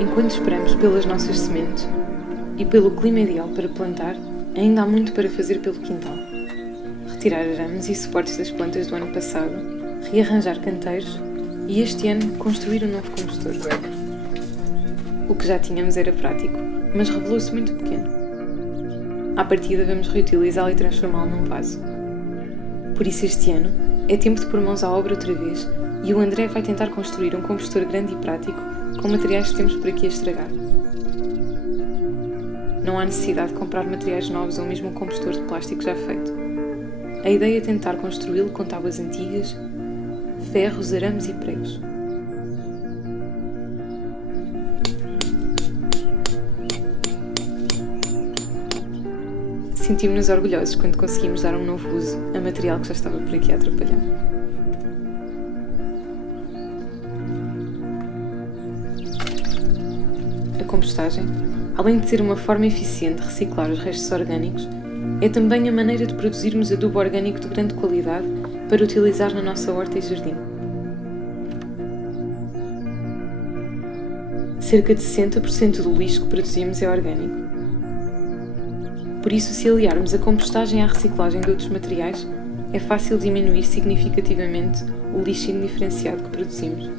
Enquanto esperamos pelas nossas sementes e pelo clima ideal para plantar, ainda há muito para fazer pelo quintal. Retirar arames e suportes das plantas do ano passado, rearranjar canteiros e este ano construir um novo compostor. O que já tínhamos era prático, mas revelou-se muito pequeno. À partida vamos reutilizá-lo e transformá-lo num vaso. Por isso este ano é tempo de pôr mãos à obra outra vez e o André vai tentar construir um compostor grande e prático com materiais que temos por aqui a estragar. Não há necessidade de comprar materiais novos ou mesmo um compostor de plástico já feito. A ideia é tentar construí-lo com tábuas antigas, ferros, arames e pregos. Sentimos-nos orgulhosos quando conseguimos dar um novo uso a material que já estava por aqui a atrapalhar. A compostagem, além de ser uma forma eficiente de reciclar os restos orgânicos, é também a maneira de produzirmos adubo orgânico de grande qualidade para utilizar na nossa horta e jardim. Cerca de 60% do lixo que produzimos é orgânico. Por isso, se aliarmos a compostagem à reciclagem de outros materiais, é fácil diminuir significativamente o lixo indiferenciado que produzimos.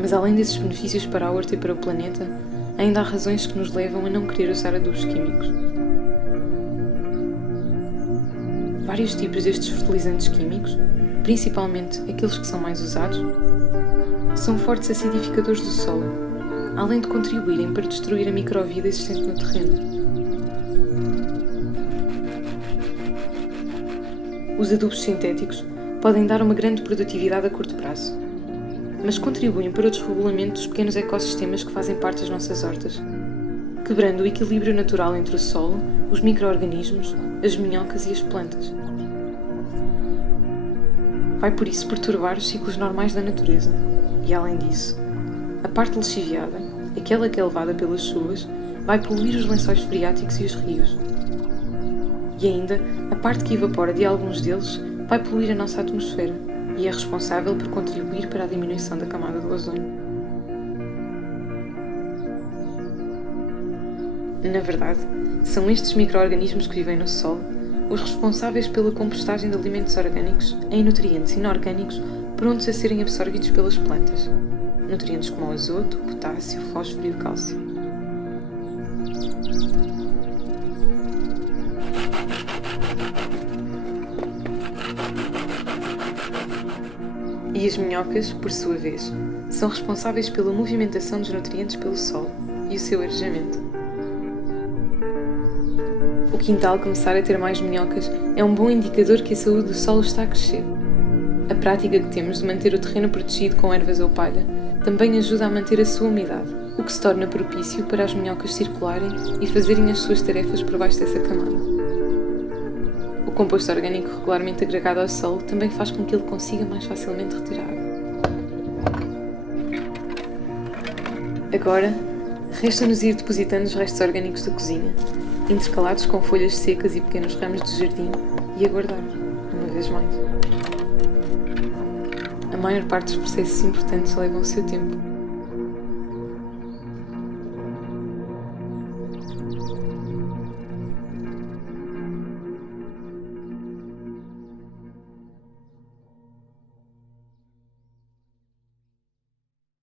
Mas além desses benefícios para a horta e para o planeta, ainda há razões que nos levam a não querer usar adubos químicos. Vários tipos destes fertilizantes químicos, principalmente aqueles que são mais usados, são fortes acidificadores do solo, além de contribuírem para destruir a microvida existente no terreno. Os adubos sintéticos podem dar uma grande produtividade a curto prazo, mas contribuem para o desregulamento dos pequenos ecossistemas que fazem parte das nossas hortas, quebrando o equilíbrio natural entre o solo, os micro-organismos, as minhocas e as plantas. Vai por isso perturbar os ciclos normais da natureza. E além disso, a parte lixiviada, aquela que é levada pelas chuvas, vai poluir os lençóis freáticos e os rios. E ainda, a parte que evapora de alguns deles vai poluir a nossa atmosfera e é responsável por contribuir para a diminuição da camada do ozônio. Na verdade, são estes micro-organismos que vivem no solo os responsáveis pela compostagem de alimentos orgânicos em nutrientes inorgânicos prontos a serem absorvidos pelas plantas. Nutrientes como o azoto, o potássio, o fósforo e o cálcio. E as minhocas, por sua vez, são responsáveis pela movimentação dos nutrientes pelo solo e o seu arejamento. O quintal começar a ter mais minhocas é um bom indicador que a saúde do solo está a crescer. A prática que temos de manter o terreno protegido com ervas ou palha também ajuda a manter a sua umidade, o que se torna propício para as minhocas circularem e fazerem as suas tarefas por baixo dessa camada. O composto orgânico regularmente agregado ao solo também faz com que ele consiga mais facilmente retirar água. Agora, resta-nos ir depositando os restos orgânicos da cozinha, intercalados com folhas secas e pequenos ramos de jardim, e aguardar, uma vez mais. A maior parte dos processos importantes levam o seu tempo.